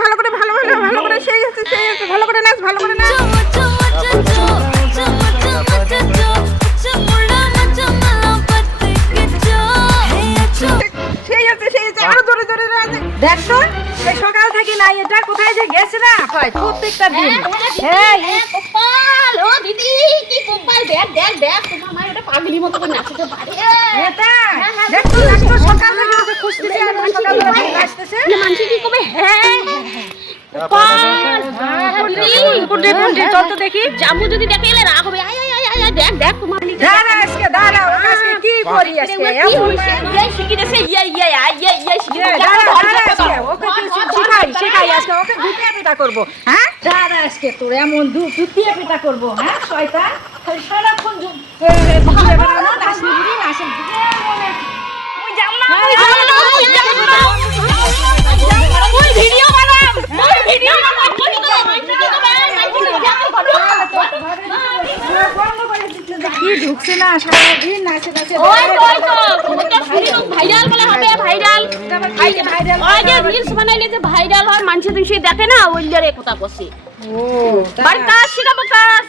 ভালো করে সেই হচ্ছে ভালো করে নাচ সেই হচ্ছে আরো জোরে নাচ। দেখছো এই সকাল থেকে নাই এটা কোথায় যে গেছে না প্রত্যেকটা দিন। হ্যাঁ গোপাল ও দিদি কি গোপাল দেখ তোমার মা এটা পাগলি মতো করে নাচতে পারে। এটা দেখছো সকাল থেকে খুশতেছে আর সকাল থেকে নাচতেছে মানছি কি কবে। হ্যাঁ গোপাল কোনটা চল তো দেখি। জামু যদি দেখে এলে রাগ হবে। আয় দেখ তোমার দাঁড়া আজকে কি করি আজকে কি হইছে এই শিখিতেছে ওকে শিখাই আজকে ওকে দুটিয়া পিঠা করব। হ্যাঁ দাঁড়া আজকে তোর এমন দুটিয়া পিঠা করব। হ্যাঁ শয়তান সারাক্ষণ ভিডিও বানাম কি ঢুকছে না সারাদিন নাচে ভাইরাল বলে হবে ভাইরাল রিলস বানাইলে যে ভাইরাল হয় মানুষ তুই দেখে না ওইলারে কথা কইছি। বাড়ি কাজ শিখাবো কাজ।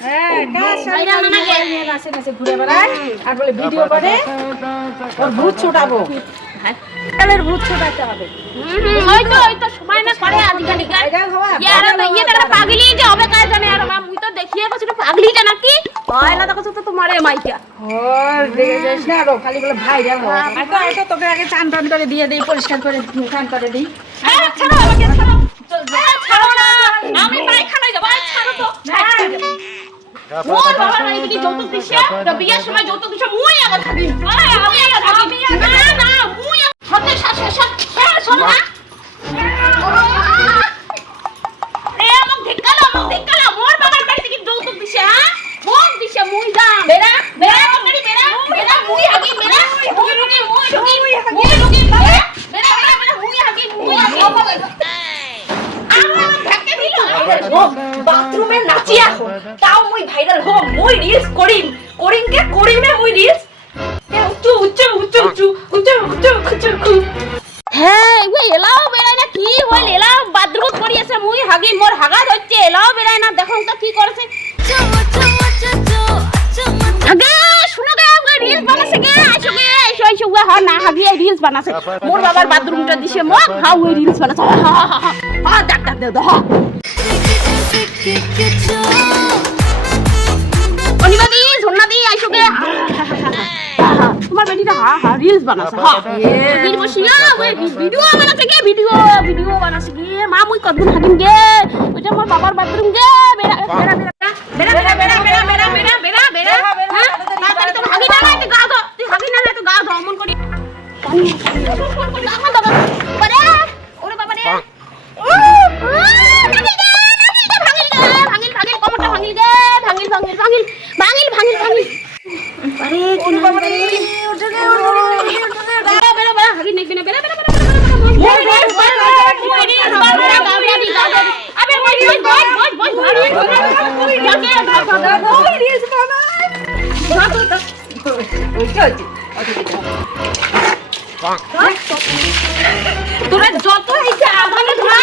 নাচে ঘুরে বেড়ায় আর বলে ভিডিও করে ওর ভূত ছোটাবো। কালের ভূত ছোটাতে হবে। ওই তো সময় না করে আজকালি পাগলি যে হবে কাজ জানে। আর মুই তো দেখিয়ে গেছি পাগলিটা নাকি পয়লা দেখো তো তোমার মাইকা দেখে যাস না আরো খালি বলে ভাইরাল হয়। তোকে আগে চান টান করে দিয়ে দিই পরিষ্কার করে চান করে দিই। ছাড়ো আমাকে ছাড়ো না আমি পায়খানায় যাবো। ছাড়ো তো মোর বাবা নাই কি যৌতুক দিছে তো বিয়ার সময় যৌতুক দিছে মুই আবার থাকি আমি না মুই সত্যি শোনো না আমাক ধিক্কালা মোর বাবার বাড়ি থেকে যৌতুক দিছে। হ্যাঁ মোক দিছে মুই যাম বেরা মুই হাগি বেরা মুই ঢুকি বেরা মুই হাগি ধাক্কা দিল বাথরুমে নাচি এখন তাও মুই ভাইরাল হম। মুই রিলস করিমে মুই রিলস উচ্চ হ্যাঁ এলাও বেড়ায় না কি হল এলাও বাথরুম করি আছে মুই হাগি মোর হাগা হচ্ছে এলাও বেড়ায় না দেখো তো কি করেছে। আগে শুনো গে রিলস বানাছে গে আইসো হ্যাঁ না হাগি রিলস বানাছে মোর বাবার বাথরুমটা দিছে মোক হ্যাঁ ওই রিলস বানাছে হ্যাঁ দেখ অনিবাদি ঝর্ণাদি আইসো গে তোমার বেটিটা হ্যাঁ রিলস বানাছে ভিডিও বানাছে গে ভিডিও বানাছে গে মা মুই কতদিন হাগিম গে ওইটা আমার বাবার বাথরুম গে বেড়া হ্যাঁ তুমি হাগি না তুই গা দাও তুই গা দাও অমন করি ওরে বাবা রে ভাঙিল কমরটা ভাঙিল গে ভাঙিল আরে কোন বাবা রে উঠে বেরা হাগি নেই বিনা বেরা আবে তোরা যত ইচ্ছা আমাকে ধরা